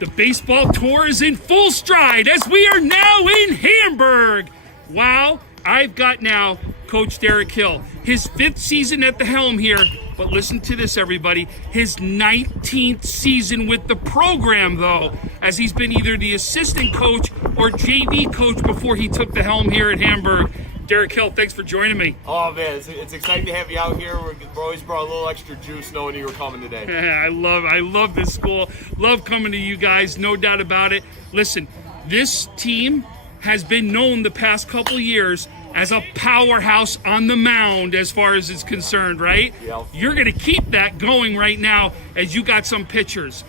The baseball tour is in full stride as we are now in Hamburg. Wow, I've got now Coach Derek Hill, his 5th season at the helm here. But listen to this, everybody. His 19th season with the program, though, as he's been either the assistant coach or JV coach before he took the helm here at Hamburg. Derek Hill, thanks for joining me. Oh, man, it's exciting to have you out here. We're always brought a little extra juice knowing you were coming today. I love this school. Love coming to you guys, no doubt about it. Listen, this team has been known the past couple years as a powerhouse on the mound as far as it's concerned, right? Yeah. You're going to keep that going right now as you got some pitchers.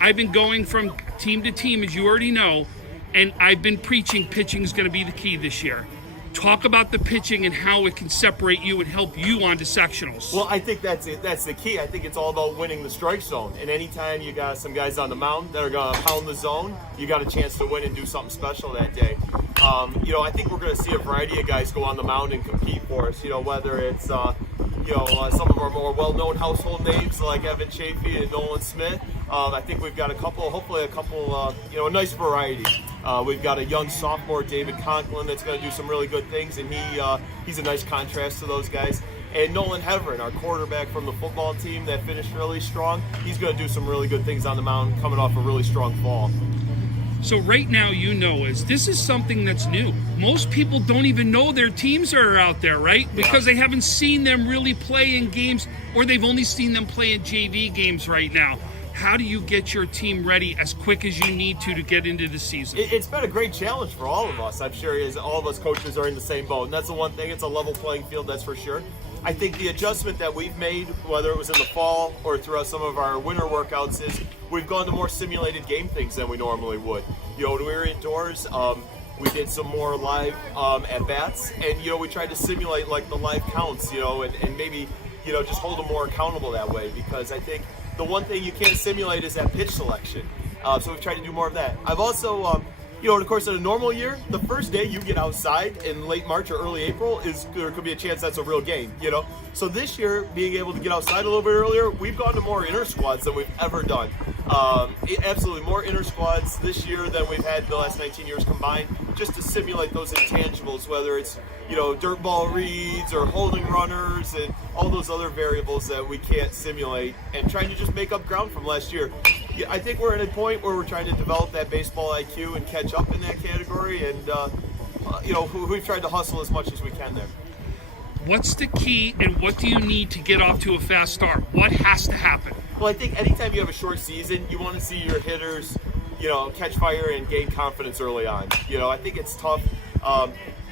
I've been going from team to team, as you already know, and I've been preaching pitching is going to be the key this year. Talk about the pitching and how it can separate you and help you onto sectionals. Well, I think that's it. That's the key. I think it's all about winning the strike zone. And anytime you got some guys on the mound that are going to pound the zone, you got a chance to win and do something special that day. I think we're going to see a variety of guys go on the mound and compete for us. Whether it's some of our more well-known household names like Chaffee and Nolan Smith. I think we've got hopefully a couple, a nice variety. We've got a young sophomore, David Conklin, that's going to do some really good things, and he's a nice contrast to those guys. And Nolan Heverin, our quarterback from the football team that finished really strong, he's going to do some really good things on the mound, coming off a really strong fall. So right now, this is something that's new. Most people don't even know their teams are out there, right? Because they haven't seen them really play in games, or they've only seen them play in JV games right now. How do you get your team ready as quick as you need to get into the season? It's been a great challenge for all of us. I'm sure all of us coaches are in the same boat. And that's the one thing. It's a level playing field, that's for sure. I think the adjustment that we've made, whether it was in the fall or throughout some of our winter workouts, is we've gone to more simulated game things than we normally would. When we were indoors, we did some more live at-bats. And, we tried to simulate like the live counts, and maybe, just hold them more accountable that way. Because I think the one thing you can't simulate is that pitch selection. So we've tried to do more of that. I've also, in the course of a normal year, the first day you get outside in late March or early April there could be a chance that's a real game, So this year, being able to get outside a little bit earlier, we've gone to more inter squads than we've ever done. Absolutely more inter squads this year than we've had the last 19 years combined, just to simulate those intangibles, whether it's, dirt ball reads or holding runners and all those other variables that we can't simulate, and trying to just make up ground from last year. I think we're at a point where we're trying to develop that baseball IQ and catch up in that category, and we've tried to hustle as much as we can there. What's the key, and what do you need to get off to a fast start? What has to happen? Well, I think anytime you have a short season, you want to see your hitters, catch fire and gain confidence early on. I think it's tough.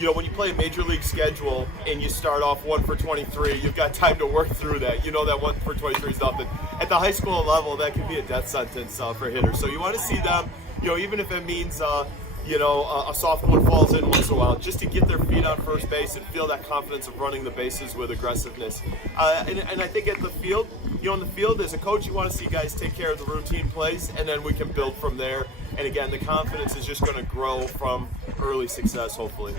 When you play a major league schedule and you start off 1 for 23, you've got time to work through that. That 1 for 23 is nothing. At the high school level, that can be a death sentence for hitters. So you want to see them, even if it means, a soft one falls in once in a while, just to get their feet on first base and feel that confidence of running the bases with aggressiveness. And I think at the field, in the field as a coach, you want to see guys take care of the routine plays, and then we can build from there. And again, the confidence is just going to grow from early success, hopefully.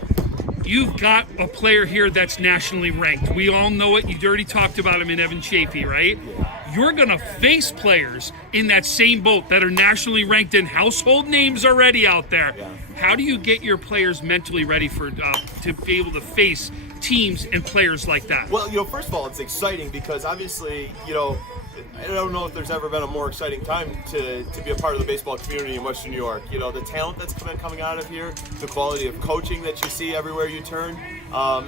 You've got a player here that's nationally ranked. We all know it. You already talked about him in Chaffee, right? Yeah. You're going to face players in that same boat that are nationally ranked and household names already out there. Yeah. How do you get your players mentally ready for to be able to face teams and players like that? Well, first of all, it's exciting because obviously, I don't know if there's ever been a more exciting time to be a part of the baseball community in Western New York. The talent that's coming out of here, the quality of coaching that you see everywhere you turn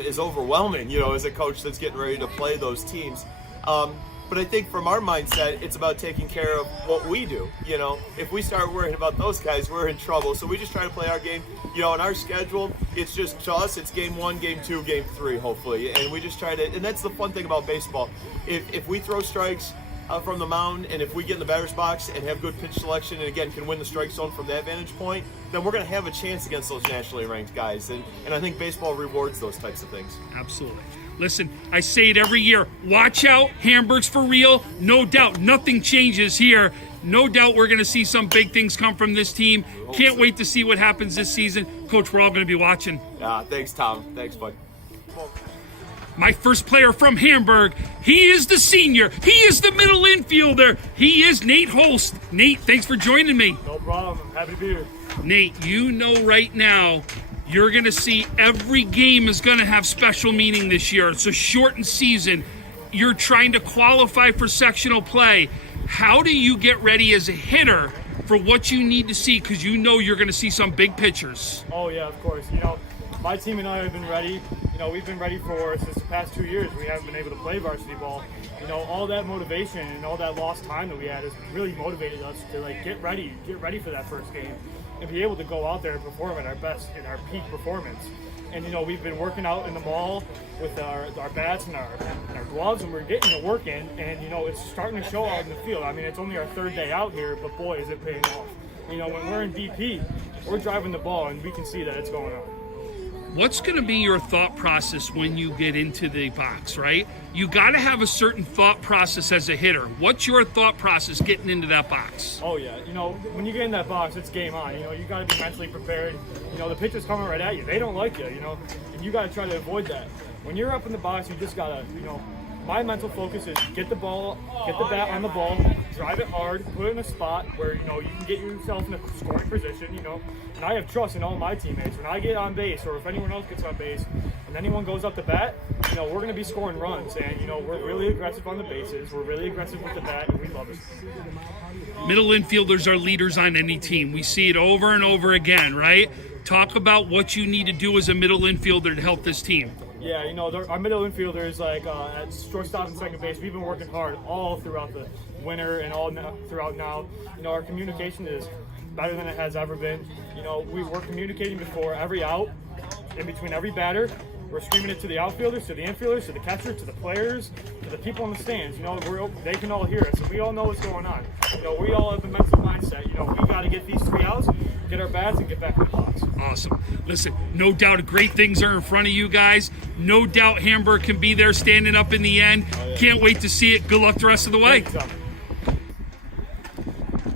is overwhelming, as a coach that's getting ready to play those teams. But I think from our mindset, it's about taking care of what we do. If we start worrying about those guys, we're in trouble. So we just try to play our game. In our schedule, it's just to us, it's game 1, game 2, game 3, hopefully. And we just try to, and that's the fun thing about baseball. If we throw strikes from the mound, and if we get in the batter's box and have good pitch selection, and again can win the strike zone from that vantage point, then we're going to have a chance against those nationally ranked guys. And I think baseball rewards those types of things. Absolutely. Listen, I say it every year. Watch out. Hamburg's for real. No doubt. Nothing changes here. No doubt we're going to see some big things come from this team. Can't wait to see what happens this season. Coach, we're all going to be watching. Yeah, thanks, Tom. Thanks, bud. my first player from Hamburg. He is the senior. He is the middle infielder. He is Nate Holst. Nate, thanks for joining me. No problem. I'm happy to be here. Nate, you know right now you're going to see every game is going to have special meaning this year. It's a shortened season. You're trying to qualify for sectional play. How do you get ready as a hitter for what you need to see? Because you know you're going to see some big pitchers. Oh, yeah, of course. My team and I have been ready. We've been ready since the past 2 years. We haven't been able to play varsity ball. All that motivation and all that lost time that we had has really motivated us to get ready for that first game and be able to go out there and perform at our best in our peak performance. And we've been working out in the mall with our bats and our gloves, and we're getting the work in, and it's starting to show out in the field. I mean, it's only our third day out here, but boy, is it paying off. When we're in DP, we're driving the ball, and we can see that it's going on. What's going to be your thought process when you get into the box, right? You got to have a certain thought process as a hitter. What's your thought process getting into that box? Oh, yeah. When you get in that box, it's game on. You got to be mentally prepared. The pitcher's coming right at you. They don't like you, and you got to try to avoid that. When you're up in the box, you just got to, my mental focus is get the bat on the ball, drive it hard, put it in a spot where, you can get yourself in a scoring position, And I have trust in all my teammates. When I get on base, or if anyone else gets on base, and anyone goes up the bat, we're going to be scoring runs. And, we're really aggressive on the bases. We're really aggressive with the bat, and we love it. Middle infielders are leaders on any team. We see it over and over again, right? Talk about what you need to do as a middle infielder to help this team. Yeah, our middle infielders, at shortstop and second base, we've been working hard all throughout the winter and throughout now. Our communication is better than it has ever been. We're communicating before every out, in between every batter. We're screaming it to the outfielders, to the infielders, to the catcher, to the players, to the people in the stands. They can all hear us, and we all know what's going on. We all have the mental mindset. We got to get these 3 outs, get our bats, and get back in the box. Awesome. Listen, no doubt great things are in front of you guys. No doubt Hamburg can be there standing up in the end. Oh, yeah. Can't wait to see it. Good luck the rest of the way.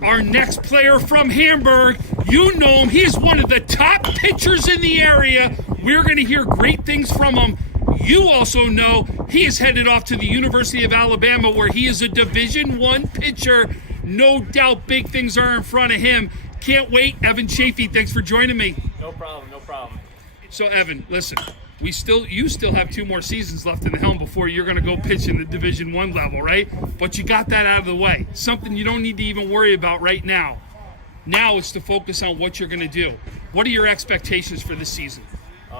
Our next player from Hamburg, you know him. He is one of the top pitchers in the area. We're going to hear great things from him. You also know he is headed off to the University of Alabama, where he is a Division I pitcher. No doubt big things are in front of him. Can't wait. Evan Chaffee, thanks for joining me. No problem. So, Evan, listen, you still have 2 more seasons left in the helm before you're going to go pitch in the Division I level, right? But you got that out of the way. Something you don't need to even worry about right now. Now it's to focus on what you're going to do. What are your expectations for this season?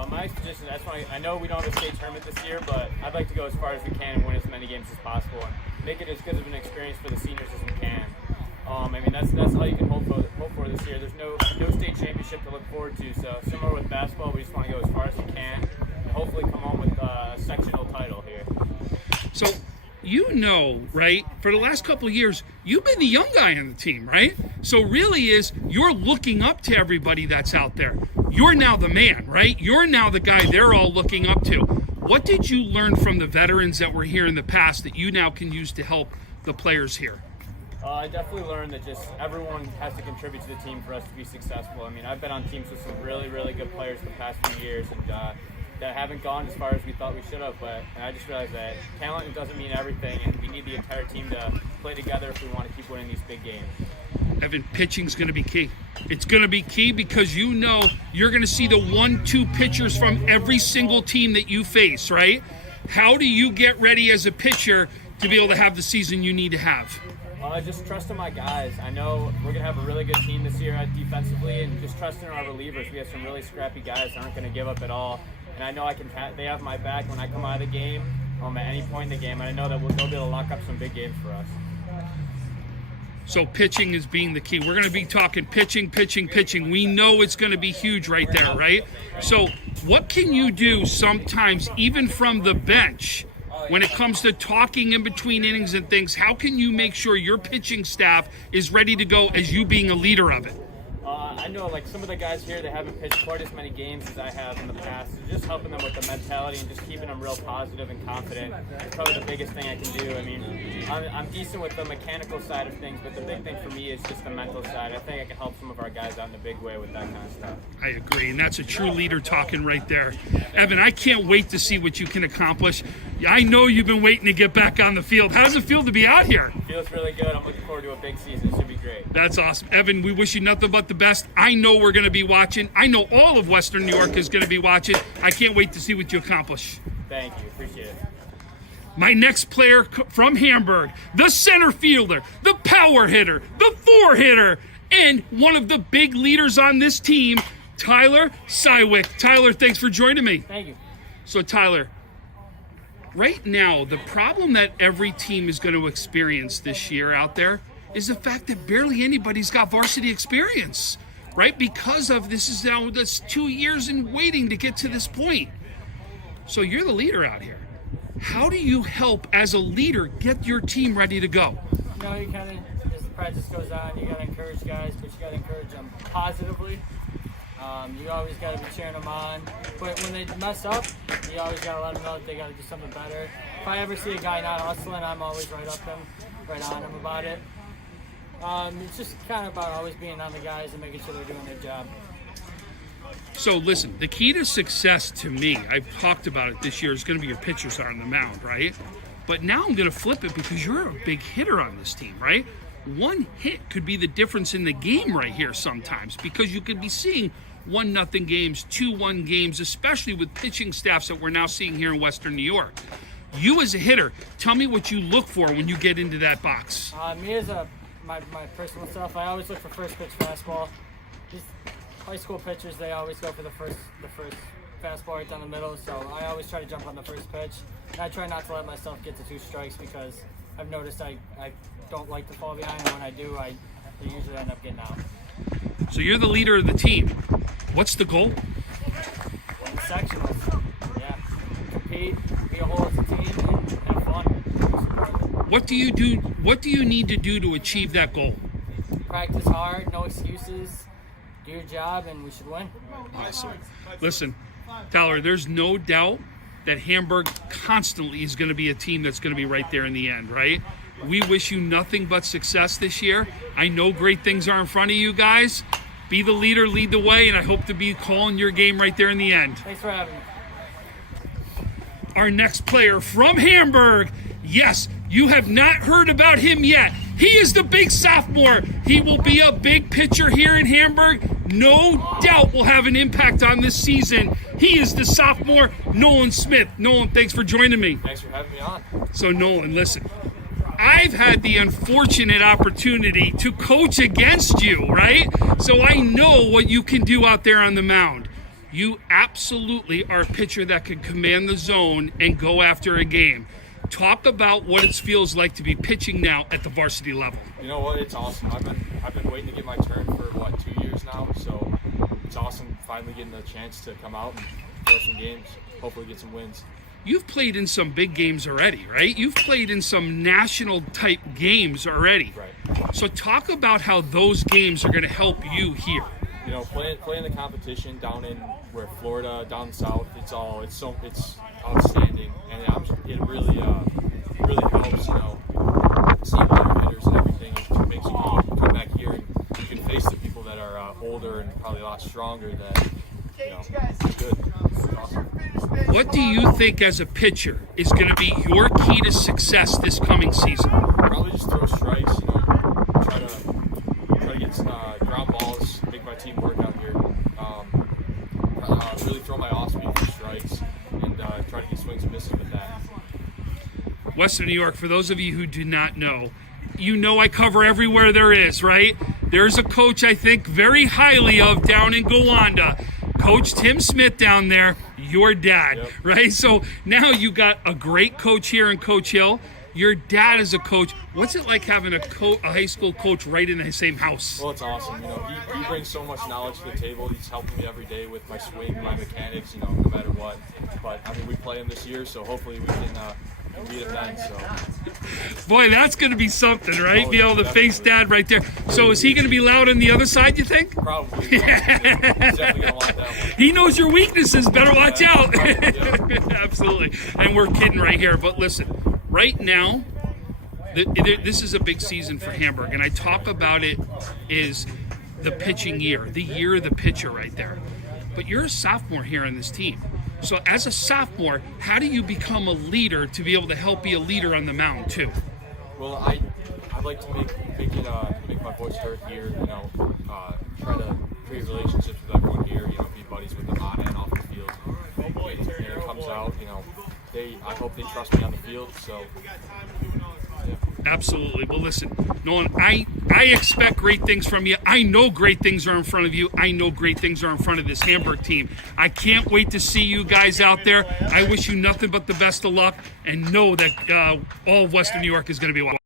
My expectation, I know we don't have a state tournament this year, but I'd like to go as far as we can and win as many games as possible and make it as good of an experience for the seniors as we can. That's all you can hope for this year. There's no state championship to look forward to, so similar with basketball, we just want to go as far as we can and hopefully come home with a sectional title here. So, right, for the last couple of years, you've been the young guy on the team, right? So really you're looking up to everybody that's out there. You're now the man, right? You're now the guy they're all looking up to. What did you learn from the veterans that were here in the past that you now can use to help the players here? I definitely learned that just everyone has to contribute to the team for us to be successful. I've been on teams with some really, really good players the past few years, and that haven't gone as far as we thought we should have, but I just realized that talent doesn't mean everything, and we need the entire team to play together if we want to keep winning these big games. Evan, pitching's going to be key. It's going to be key because you're going to see the 1-2 pitchers from every single team that you face, right? How do you get ready as a pitcher to be able to have the season you need to have? Just trusting my guys. I know we're going to have a really good team this year defensively, and just trusting our relievers. We have some really scrappy guys that aren't going to give up at all. And I know they have my back when I come out of the game, at any point in the game. And I know that they'll be able to lock up some big games for us. So pitching is being the key. We're going to be talking pitching. We know it's going to be huge right there, right? So what can you do sometimes, even from the bench, when it comes to talking in between innings and things? How can you make sure your pitching staff is ready to go as you being a leader of it? I know like some of the guys here, they haven't pitched quite as many games as I have in the past. So just helping them with the mentality and just keeping them real positive and confident is probably the biggest thing I can do. I mean, I'm decent with the mechanical side of things, but the big thing for me is just the mental side. I think I can help some of our guys out in a big way with that kind of stuff. I agree, and that's a true leader talking right there. Evan, I can't wait to see what you can accomplish. I know you've been waiting to get back on the field. How does it feel to be out here? Feels really good. I'm looking forward to a big season. It should be great. That's awesome. Evan, we wish you nothing but the best. I know we're going to be watching. I know all of Western New York is going to be watching. I can't wait to see what you accomplish. Thank you. Appreciate it. My next player from Hamburg, the center fielder, the power hitter, the four-hitter, and one of the big leaders on this team, Tyler Siwek. Tyler, thanks for joining me. Thank you. So, Tyler, right now, the problem that every team is going to experience this year out there is the fact that barely anybody's got varsity experience, right? Because of this 2 years in waiting to get to this point. So you're the leader out here. How do you help as a leader get your team ready to go? You know, you kind of, as the practice goes on, you got to encourage guys, but you got to encourage them positively. You always got to be cheering them on. But when they mess up, you always got to let them know that they got to do something better. If I ever see a guy not hustling, I'm always right on him about it. It's just kind of about always being on the guys and making sure they're doing their job. So listen, the key to success to me, I've talked about it this year, is going to be your pitchers are on the mound, right? But now I'm going to flip it because you're a big hitter on this team, right? One hit could be the difference in the game right here sometimes because you could be seeing 1-0 games, 2-1 games, especially with pitching staffs that we're now seeing here in Western New York. You as a hitter, tell me what you look for when you get into that box. Me as my personal stuff, I always look for first pitch fastball. These high school pitchers, they always go for the first fastball right down the middle, so I always try to jump on the first pitch. And I try not to let myself get to 2 strikes because I've noticed I don't like to fall behind, and when I do, I usually end up getting out. So you're the leader of the team. What's the goal? Win sectionals. Yeah. Compete, be a whole as a team, and have fun. What do you do? What do you need to do to achieve that goal? Practice hard, no excuses, do your job, and we should win. Awesome. Listen, Tyler, there's no doubt that Hamburg constantly is going to be a team that's going to be right there in the end, right? We wish you nothing but success this year. I know great things are in front of you guys. Be the leader, lead the way, and I hope to be calling your game right there in the end. Thanks for having me. Our next player from Hamburg. Yes, you have not heard about him yet. He is the big sophomore. He will be a big pitcher here in Hamburg. No doubt will have an impact on this season. He is the sophomore, Nolan Smith. Nolan, thanks for joining me. Thanks for having me on. So, Nolan, listen. I've had the unfortunate opportunity to coach against you, right? So I know what you can do out there on the mound. You absolutely are a pitcher that can command the zone and go after a game. Talk about what it feels like to be pitching now at the varsity level. You know what? It's awesome. I've been waiting to get my turn for 2 years now. So it's awesome finally getting the chance to come out and throw some games. Hopefully get some wins. You've played in some big games already, right? You've played in some national type games already. Right. So talk about how those games are going to help you here. You know, playing the competition down in Florida, down south, it's outstanding, and it really helps. You know, seeing other hitters and everything. It makes you come back here and you can face the people that are older and probably a lot stronger. That it's good. It's awesome. What do you think as a pitcher is going to be your key to success this coming season? Probably just throw strikes. You know, try to get ground balls, make my team work out here. Really throw my off-speed for strikes and try to get swings and misses with that. Western New York, for those of you who do not know, you know I cover everywhere there is, right? There's a coach I think very highly of down in Gowanda. Coach Tim Smith down there, your dad, Yep. right? So now you got a great coach here in Coach Hill. Your dad is a coach. What's it like having a high school coach right in the same house? Well, it's awesome. You know, he brings so much knowledge to the table. He's helping me every day with my swing, my mechanics. You know, no matter what. But I mean, we play him this year, so hopefully we can compete at then. So Boy, that's going to be something, right? Oh, Be able to face Dad right there. So is he going to be loud on the other side, you think? probably he's definitely gonna want that one. He knows your weaknesses. Better watch out. Yeah. Absolutely. And we're kidding right here. But listen, right now, this is a big season for Hamburg. And I talk about it is the pitching year, the year of the pitcher right there. But you're a sophomore here on this team. So as a sophomore, how do you become a leader to be able to help be a leader on the mound too? Well, I'd like to make my voice heard here. You know, try to create relationships with everyone here. You know, be buddies with them on and off the field. When it comes out, you know, I hope they trust me on the field. So. Yeah. Absolutely. Well, listen, Nolan, I expect great things from you. I know great things are in front of you. I know great things are in front of this Hamburg team. I can't wait to see you guys out there. I wish you nothing but the best of luck, and know that all of Western New York is going to be well.